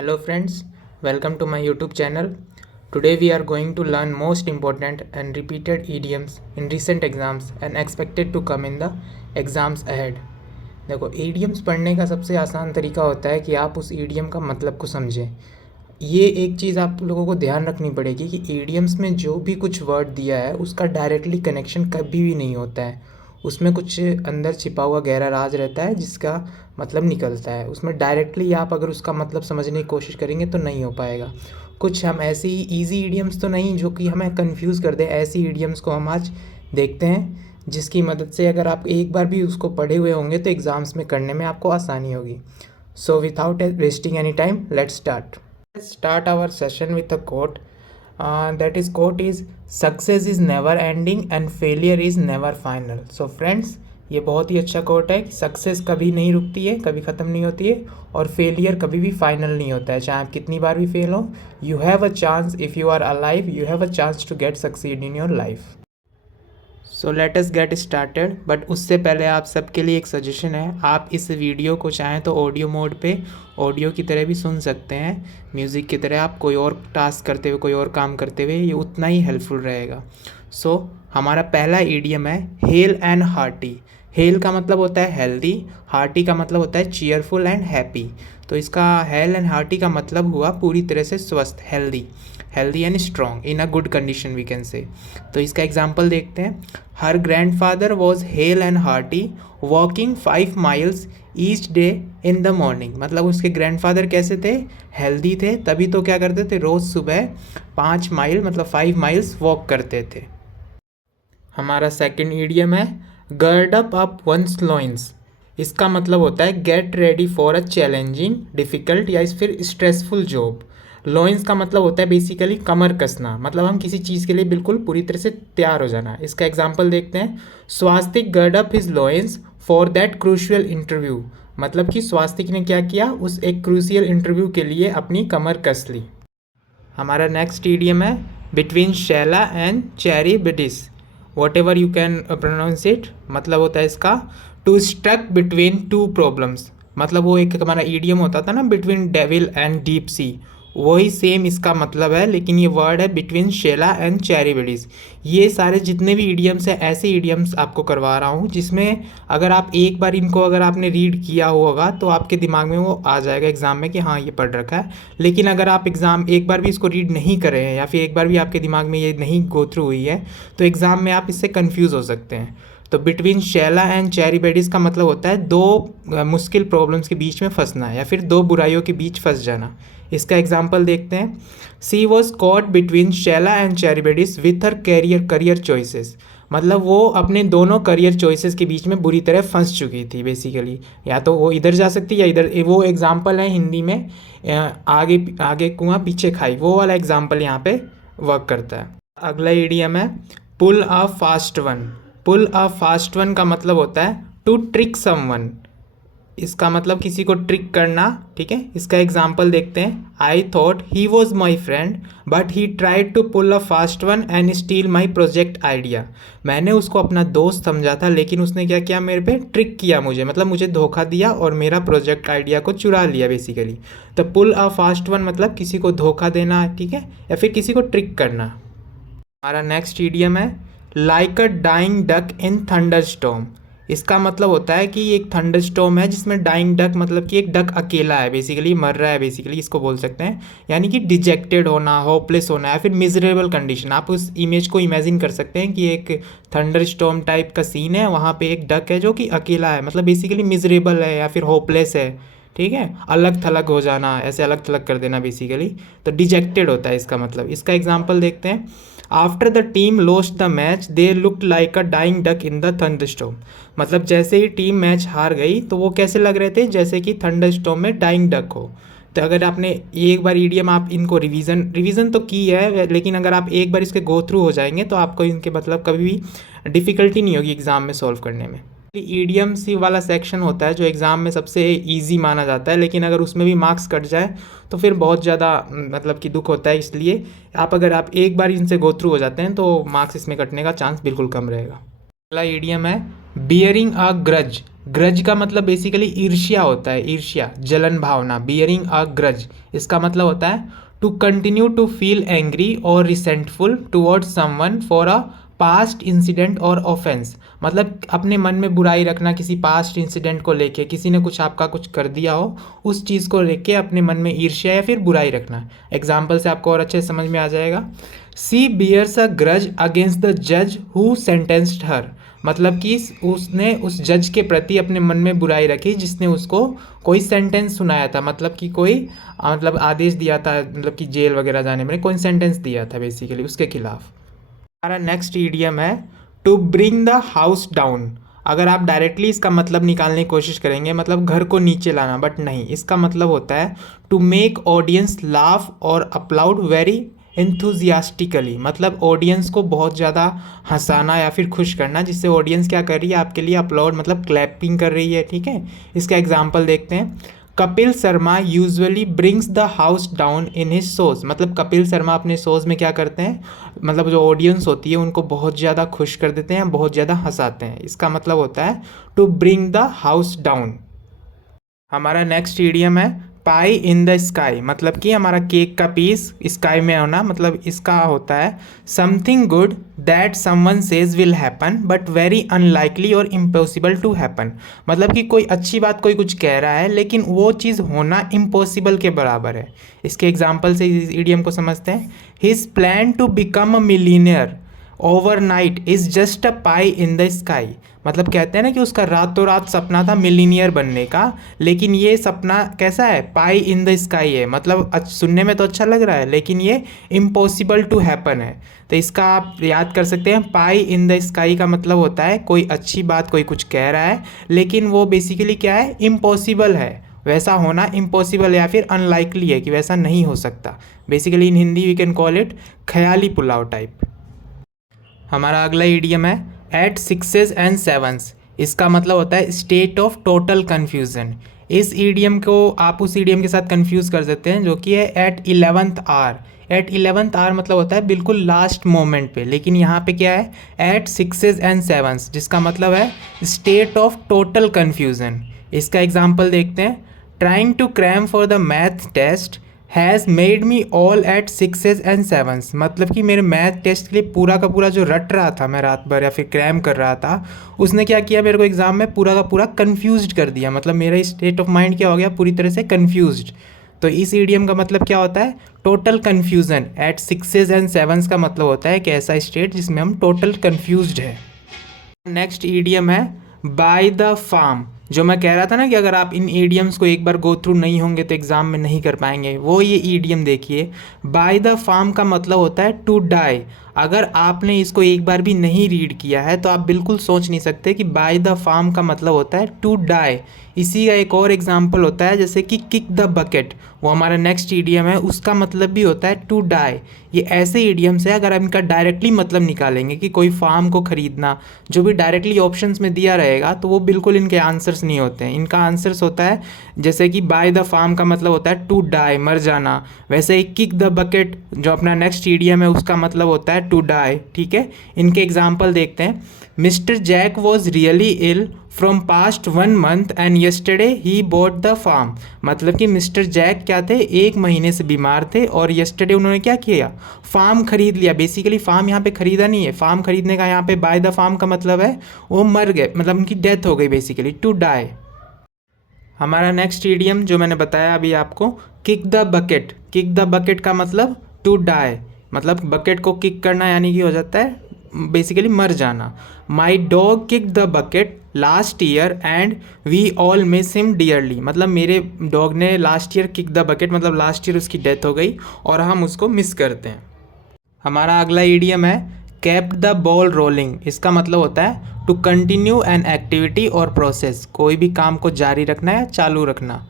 Hello friends, welcome to my YouTube channel. Today we are going to learn most important and repeated idioms in recent exams and expected to come in the exams ahead. देखो idioms पढ़ने का सबसे आसान तरीका होता है कि आप उस idiom का मतलब को समझें। ये एक चीज़ आप लोगों को ध्यान रखनी पड़ेगी कि idioms में जो भी कुछ वर्ड दिया है उसका डायरेक्टली कनेक्शन कभी भी नहीं होता है। उसमें कुछ अंदर छिपा हुआ गहरा राज रहता है जिसका मतलब निकलता है। उसमें डायरेक्टली आप अगर उसका मतलब समझने की कोशिश करेंगे तो नहीं हो पाएगा। कुछ हम ऐसी ईज़ी ईडियम्स तो नहीं जो कि हमें कंफ्यूज कर दें, ऐसी ईडियम्स को हम आज देखते हैं जिसकी मदद से अगर आप एक बार भी उसको पढ़े हुए होंगे तो एग्ज़ाम्स में करने में आपको आसानी होगी। So without wasting any time let's start our session with a quote. That is quote is success is never ending and failure is never final. So friends, ये बहुत ही अच्छा कोट है कि सक्सेस कभी नहीं रुकती है, कभी ख़त्म नहीं होती है, और फेलियर कभी भी फाइनल नहीं होता है। चाहे आप कितनी बार भी फेल हो, you have a chance, if you are alive you have a chance to get succeed in your life. So let us get started. But उससे पहले आप सबके लिए एक सजेशन है, आप इस वीडियो को चाहें तो ऑडियो मोड पे ऑडियो की तरह भी सुन सकते हैं, म्यूज़िक की तरह. आप कोई और टास्क करते हुए, कोई और काम करते हुए, ये उतना ही हेल्पफुल रहेगा. सो हमारा पहला ईडियम है हेल एंड हार्टी. हेल का मतलब होता है हेल्दी, हार्टी का मतलब होता है चीयरफुल एंड हैप्पी. तो इसका हेल एंड हार्टी का मतलब हुआ पूरी तरह से स्वस्थ, healthy and strong, in a good condition we can say. तो इसका एग्जाम्पल देखते हैं. Her grandfather was hale and hearty walking 5 miles each day in the morning. मतलब उसके ग्रैंडफादर कैसे थे, हेल्दी थे, तभी तो क्या करते थे, रोज़ सुबह 5 माइल मतलब 5 miles वॉक करते थे. हमारा सेकंड ईडियम है गर्ड अप वंस लॉइंस. इसका मतलब होता है get ready for a challenging, difficult या फिर स्ट्रेसफुल जॉब. लॉइंस का मतलब होता है बेसिकली कमर कसना, मतलब हम किसी चीज़ के लिए बिल्कुल पूरी तरह से तैयार हो जाना. इसका एग्जाम्पल देखते हैं. Swastik gird up his loins for that crucial interview. मतलब कि स्वास्तिक ने क्या किया, उस एक क्रूशियल इंटरव्यू के लिए अपनी कमर कस ली. हमारा नेक्स्ट ईडियम है between Scylla and Charybdis. Whatever you can pronounce it. मतलब होता है इसका to stuck between two problems. मतलब वो एक हमारा ईडियम होता था ना, between devil and deep sea, वही सेम इसका मतलब है, लेकिन ये वर्ड है बिटवीन शेला एंड चैरिबडीज. ये सारे जितने भी ईडियम्स हैं ऐसे ईडियम्स आपको करवा रहा हूँ जिसमें अगर आप एक बार इनको अगर आपने रीड किया होगा तो आपके दिमाग में वो आ जाएगा एग्ज़ाम में कि हाँ ये पढ़ रखा है. लेकिन अगर आप एग्ज़ाम एक बार भी इसको रीड नहीं करे हैं या फिर एक बार भी आपके दिमाग में ये नहीं गो थ्रू हुई है तो एग्ज़ाम में आप इससे कन्फ्यूज़ हो सकते हैं. तो बिटवीन शैला एंड चैरिबडीज का मतलब होता है दो मुश्किल प्रॉब्लम्स के बीच में फंसना या फिर दो बुराइयों के बीच फंस जाना. इसका एग्जाम्पल देखते हैं. She was caught between Scylla and Charybdis with her career choices. मतलब वो अपने दोनों करियर चॉइसेस के बीच में बुरी तरह फंस चुकी थी बेसिकली. या तो वो इधर जा सकती या इधर. वो एग्जाम्पल है हिंदी में आगे आगे कुआं पीछे खाई, वो वाला एग्जाम्पल यहाँ पे वर्क करता है. अगला इडियम है pull a fast one. Pull a fast one का मतलब होता है टू ट्रिक समवन. इसका मतलब किसी को ट्रिक करना, ठीक है. इसका एग्जाम्पल देखते हैं. I thought he was my friend but he tried to pull a fast one and steal my project idea. मैंने उसको अपना दोस्त समझा था लेकिन उसने क्या किया, मेरे पे ट्रिक किया मुझे, मतलब मुझे धोखा दिया और मेरा प्रोजेक्ट आइडिया को चुरा लिया बेसिकली. तो पुल अ फास्ट वन मतलब किसी को धोखा देना, ठीक है, या फिर किसी को ट्रिक करना. हमारा नेक्स्ट ईडियम है like a dying duck in thunder storm. इसका मतलब होता है कि एक थंडर स्टॉर्म है जिसमें डाइंग डक मतलब कि एक डक अकेला है, बेसिकली मर रहा है, बेसिकली इसको बोल सकते हैं. यानी कि डिजेक्टेड होना, होपलेस होना या फिर मिजरेबल कंडीशन. आप उस इमेज को इमेजिन कर सकते हैं कि एक थंडर स्टॉर्म टाइप का सीन है, वहाँ पे एक डक है जो कि अकेला है, मतलब बेसिकली मिजरेबल है या फिर होपलेस है, ठीक है, अलग थलग हो जाना, ऐसे अलग थलग कर देना बेसिकली. तो डिजेक्टेड होता है इसका मतलब. इसका एग्जाम्पल देखते हैं. After the team lost the match they looked like a dying duck in the thunderstorm. मतलब जैसे ही टीम मैच हार गई तो वो कैसे लग रहे थे, जैसे कि थंडरस्टॉर्म में डाइंग डक हो. तो अगर आपने एक बार ईडियम आप इनको रिवीजन तो की है, लेकिन अगर आप एक बार इसके गो थ्रू हो जाएंगे तो आपको इनके मतलब कभी भी डिफ़िकल्टी नहीं होगी एग्ज़ाम में सॉल्व करने में. ईडियम्स ही वाला सेक्शन होता है जो एग्ज़ाम में सबसे इजी माना जाता है, लेकिन अगर उसमें भी मार्क्स कट जाए तो फिर बहुत ज़्यादा मतलब कि दुख होता है. इसलिए अगर आप एक बार इनसे गो थ्रू हो जाते हैं तो मार्क्स इसमें कटने का चांस बिल्कुल कम रहेगा. अगला ईडियम है बियरिंग अ ग्रज. ग्रज का मतलब बेसिकली ईर्ष्या होता है, ईर्ष्या, जलन भावना। बियरिंग अ ग्रज इसका मतलब होता है to continue to feel angry और resentful towards someone for a past incident और ऑफेंस। मतलब अपने मन में बुराई रखना किसी पास्ट इंसिडेंट को लेके, किसी ने कुछ आपका कुछ कर दिया हो उस चीज़ को लेके अपने मन में ईर्ष्या या फिर बुराई रखना। एग्जाम्पल से आपको और अच्छे समझ में आ जाएगा। She bears a grudge against the जज हु सेंटेंस्ड हर। मतलब कि उसने उस जज के प्रति अपने मन में बुराई रखी जिसने उसको कोई सेंटेंस सुनाया था, मतलब कि कोई मतलब आदेश दिया था, मतलब कि जेल वगैरह जाने में कोई सेंटेंस दिया था बेसिकली उसके खिलाफ। हमारा नेक्स्ट ईडियम है to bring the house down. अगर आप डायरेक्टली इसका मतलब निकालने की कोशिश करेंगे मतलब घर को नीचे लाना, बट नहीं, इसका मतलब होता है टू मेक ऑडियंस लाफ और अपलाउड वेरी एंथुजियास्टिकली। मतलब ऑडियंस को बहुत ज़्यादा हंसाना या फिर खुश करना, जिससे ऑडियंस क्या कर रही है आपके लिए अपलाउड मतलब क्लैपिंग कर रही है, ठीक है। इसका एग्जाम्पल देखते हैं। Kapil Sharma usually brings the house down in his shows. मतलब कपिल शर्मा अपने शोज में क्या करते हैं, मतलब जो ऑडियंस होती है उनको बहुत ज़्यादा खुश कर देते हैं, बहुत ज़्यादा हंसाते हैं। इसका मतलब होता है to bring the house down. हमारा नेक्स्ट ईडियम है पाई इन द स्काई। मतलब कि हमारा केक का पीस स्काई में होना, मतलब इसका होता है something good that someone says will happen but very unlikely और इम्पॉसिबल टू हैपन। मतलब कि कोई अच्छी बात कोई कुछ कह रहा है लेकिन वो चीज़ होना इम्पॉसिबल के बराबर है। इसके एग्जाम्पल से इस ईडियम को समझते हैं। His plan to become a millionaire overnight is just a pie in the sky. मतलब कहते हैं ना कि उसका रातों रात सपना था मिलीनियर बनने का, लेकिन ये सपना कैसा है, पाई इन द स्काई है। मतलब सुनने में तो अच्छा लग रहा है लेकिन ये इम्पॉसिबल टू हैपन है। तो इसका आप याद कर सकते हैं, पाई इन द स्काई का मतलब होता है कोई अच्छी बात कोई कुछ कह रहा है लेकिन वो बेसिकली क्या है, इम्पॉसिबल है, वैसा होना इम्पॉसिबल या फिर अनलाइकली है कि वैसा नहीं हो सकता। Basically in Hindi we can call it ख्याली पुलाव टाइप। हमारा अगला ईडियम है एट सिक्सेस एंड सेवन्स। इसका मतलब होता है स्टेट ऑफ टोटल कन्फ्यूज़न। इस ईडियम को आप उस ईडियम के साथ कंफ्यूज कर सकते हैं जो कि है eight 11th our. Eight 11th our मतलब होता है बिल्कुल लास्ट मोमेंट पे, लेकिन यहाँ पे क्या है एट सिक्सेस एंड सेवन्स, जिसका मतलब है स्टेट ऑफ टोटल कन्फ्यूज़न। इसका एग्जाम्पल देखते हैं। Trying to cram for the math test has made me all at sixes and sevens. मतलब कि मेरे मैथ टेस्ट के लिए पूरा का पूरा जो रट रहा था मैं रात भर या फिर क्रैम कर रहा था, उसने क्या किया, मेरे को एग्ज़ाम में पूरा का पूरा कन्फ्यूज कर दिया। मतलब मेरा स्टेट ऑफ माइंड क्या हो गया, पूरी तरह से कन्फ्यूज्ड। तो इस ईडियम का मतलब क्या होता है, total confusion. At sixes and sevens का मतलब होता है कि ऐसा स्टेट जिसमें हम टोटल कन्फ्यूज्ड है। नेक्स्ट ईडियम है बाय द फार्म। जो मैं कह रहा था ना कि अगर आप इन ईडियम्स को एक बार गो थ्रू नहीं होंगे तो एग्ज़ाम में नहीं कर पाएंगे, वो ये ईडियम देखिए। बाय द फार्म का मतलब होता है टू डाई। अगर आपने इसको एक बार भी नहीं रीड किया है तो आप बिल्कुल सोच नहीं सकते कि बाय द फार्म का मतलब होता है टू डाई। इसी का एक और एग्जाम्पल होता है जैसे कि किक द बकेट, वो हमारा नेक्स्ट ईडियम है, उसका मतलब भी होता है टू डाई। ये ऐसे ईडियम्स है अगर आप इनका डायरेक्टली मतलब निकालेंगे कि कोई फार्म को खरीदना, जो भी डायरेक्टली ऑप्शंस में दिया रहेगा तो वो बिल्कुल इनके आंसर्स नहीं होते हैं। इनका आंसर्स होता है जैसे कि बाय द फार्म का मतलब होता है टू डाई, मर जाना। वैसे ही किक द बकेट जो अपना नेक्स्ट ईडियम है उसका मतलब होता है टू डाई, ठीक है। इनके एग्जाम्पल देखते हैं। Mister Jack was really ill from past 1 month and yesterday he bought the farm. मतलब कि मिस्टर जैक क्या थे, 1 महीने से बीमार थे और येस्टरडे उन्होंने क्या किया, फार्म खरीद लिया। बेसिकली फार्म यहाँ पे खरीदा नहीं है, फार्म खरीदने का यहाँ पे बाय द फार्म का मतलब है वो मर गए, मतलब उनकी डेथ हो गई बेसिकली, टू डाई। हमारा नेक्स्ट ईडियम जो मैंने बताया अभी आपको, kick the bucket. Kick the bucket का मतलब टू डाई, मतलब बकेट को किक करना यानी कि हो जाता है बेसिकली मर जाना। My dog kick the bucket last year and we all miss him dearly. मतलब मेरे डॉग ने last year kick the bucket, मतलब लास्ट ईयर उसकी डेथ हो गई और हम उसको मिस करते हैं। हमारा अगला ईडियम है केप्ट द बॉल रोलिंग। इसका मतलब होता है टू कंटिन्यू एन एक्टिविटी और प्रोसेस, कोई भी काम को जारी रखना या चालू रखना।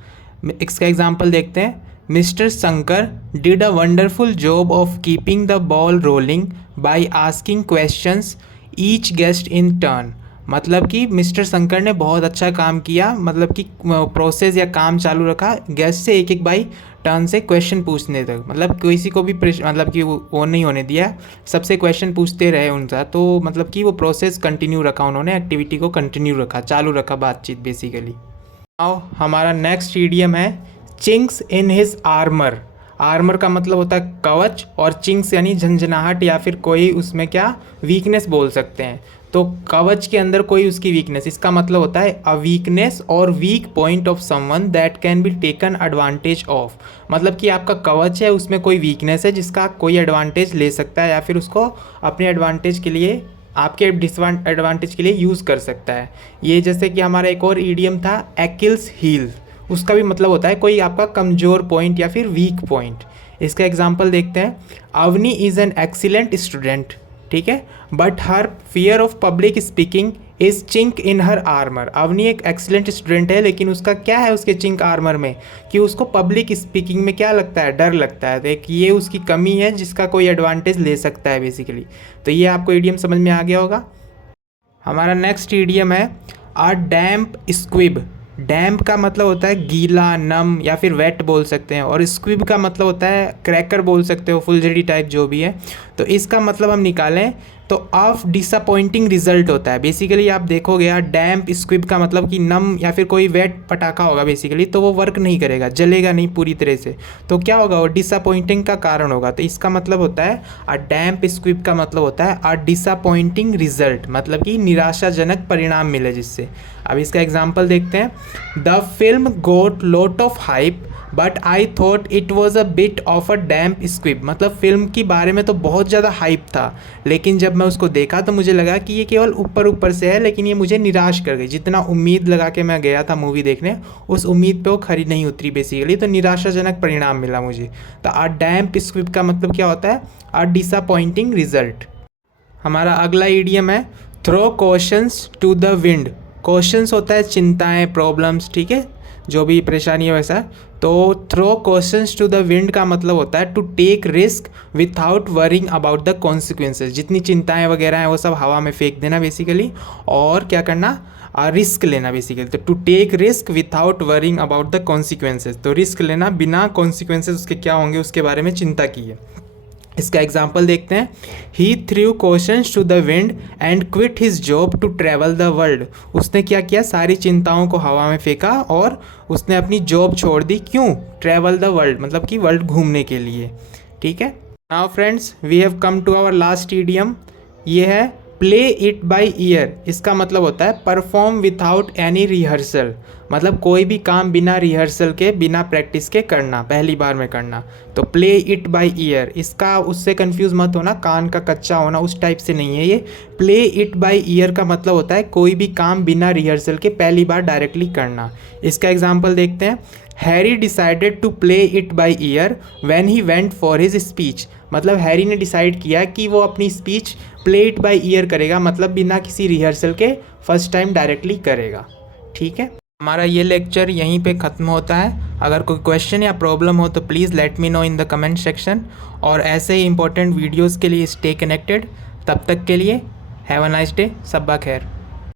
इसका एग्जाम्पल देखते हैं। Mister Shankar did a wonderful job of keeping the ball rolling by asking questions each guest in turn. मतलब कि मिस्टर शंकर ने बहुत अच्छा काम किया, मतलब कि प्रोसेस या काम चालू रखा, गेस्ट से एक एक बाई टर्न से क्वेश्चन पूछने तक, मतलब किसी को भी मतलब कि वो नहीं होने दिया, सबसे क्वेश्चन पूछते रहे उनका, तो मतलब कि वो प्रोसेस कंटिन्यू रखा उन्होंने, एक्टिविटी को कंटिन्यू रखा, चालू रखा बातचीत बेसिकली। नाउ हमारा नेक्स्ट ईडियम है chinks in his armour. Armour का मतलब होता है कवच, और चिंक्स यानी झंझनाहट या फिर कोई उसमें क्या वीकनेस बोल सकते हैं। तो कवच के अंदर कोई उसकी वीकनेस, इसका मतलब होता है अ वीकनेस और weak point of someone that can be taken advantage of. मतलब कि आपका कवच है, उसमें कोई वीकनेस है जिसका कोई एडवांटेज ले सकता है या फिर उसको अपने एडवांटेज के लिए, आपके एडवांटेज के लिए यूज़ कर सकता है। ये जैसे कि हमारा एक और ईडियम था एक्किल्स हील, उसका भी मतलब होता है कोई आपका कमज़ोर पॉइंट या फिर वीक पॉइंट। इसका एग्जांपल देखते हैं। Avni is an excellent student, ठीक है, but her fear of public speaking is chink in her armour. Avni एक एक्सीलेंट स्टूडेंट है, लेकिन उसका क्या है उसके चिंक आर्मर में कि उसको पब्लिक स्पीकिंग में क्या लगता है, डर लगता है। देख ये उसकी कमी है जिसका कोई एडवांटेज ले सकता है बेसिकली। तो ये आपको ईडियम समझ में आ गया होगा। हमारा नेक्स्ट ईडियम है अ डैम्प स्क्विब। डैम्प का मतलब होता है गीला, नम या फिर वेट बोल सकते हैं, और स्क्विब का मतलब होता है क्रैकर बोल सकते हो, फुलझड़ी टाइप जो भी है। तो इसका मतलब हम निकालें तो ऑफ डिसअपॉइंटिंग रिजल्ट होता है। बेसिकली आप देखोगे यार, डैम्प स्क्विब का मतलब कि नम या फिर कोई वेट पटाखा होगा बेसिकली, तो वो वर्क नहीं करेगा, जलेगा नहीं पूरी तरह से, तो क्या होगा वो डिसअपॉइंटिंग का कारण होगा। तो इसका मतलब होता है अ डैम्प स्क्विब का मतलब होता है अ डिसअपॉइंटिंग रिजल्ट, मतलब कि निराशाजनक परिणाम मिले जिससे। अब इसका एग्जाम्पल देखते हैं। The film got lot of hype but I thought it was a bit of a damp squib. मतलब फिल्म के बारे में तो बहुत ज़्यादा हाइप था, लेकिन जब मैं उसको देखा तो मुझे लगा कि ये केवल ऊपर ऊपर से है, लेकिन ये मुझे निराश कर गई। जितना उम्मीद लगा के मैं गया था मूवी देखने, उस उम्मीद पे वो खरी नहीं उतरी बेसिकली, तो निराशाजनक परिणाम मिला मुझे। तो अ डैम्प स्क्विब का मतलब क्या होता है, अ डिसअपॉइंटिंग रिजल्ट। हमारा अगला ईडियम है throw questions to the wind. Questions होता है चिंताएं, प्रॉब्लम्स, ठीक है, जो भी परेशानी है वैसा। तो throw questions to the wind का मतलब होता है to take risk without worrying about the consequences. जितनी चिंताएं वगैरह हैं वो सब हवा में फेंक देना बेसिकली, और क्या करना, रिस्क लेना बेसिकली। तो to take risk without worrying about the consequences, तो रिस्क लेना बिना कॉन्सिक्वेंसेज उसके क्या होंगे उसके बारे में चिंता की है। इसका एग्जाम्पल देखते हैं। He threw caution to the wind and quit his job to travel the world. उसने क्या किया, सारी चिंताओं को हवा में फेंका और उसने अपनी जॉब छोड़ दी। क्यों, ट्रैवल द वर्ल्ड मतलब कि वर्ल्ड घूमने के लिए, ठीक है। Now friends we have come to our last idiom. ये है प्ले इट बाई ईयर। इसका मतलब होता है परफॉर्म विथआउट एनी रिहर्सल, मतलब कोई भी काम बिना रिहर्सल के, बिना प्रैक्टिस के करना, पहली बार में करना। तो प्ले इट बाई ईयर, इसका उससे कंफ्यूज मत होना, कान का कच्चा होना उस टाइप से नहीं है ये। प्ले इट बाई ईयर का मतलब होता है कोई भी काम बिना रिहर्सल के पहली बार डायरेक्टली करना। इसका एग्जाम्पल देखते हैं। Harry decided to play it by ear when he went for his speech. मतलब हैरी ने डिसाइड किया कि वो अपनी speech play it by ear करेगा, मतलब बिना किसी रिहर्सल के फर्स्ट टाइम डायरेक्टली करेगा, ठीक है। हमारा ये लेक्चर यहीं पे ख़त्म होता है। अगर कोई क्वेश्चन या प्रॉब्लम हो तो please let me know in the comment section, और ऐसे ही इंपॉर्टेंट वीडियोज़ के लिए स्टे कनेक्टेड। तब तक के लिए हैव अ नाइस डे, सब्बा खैर।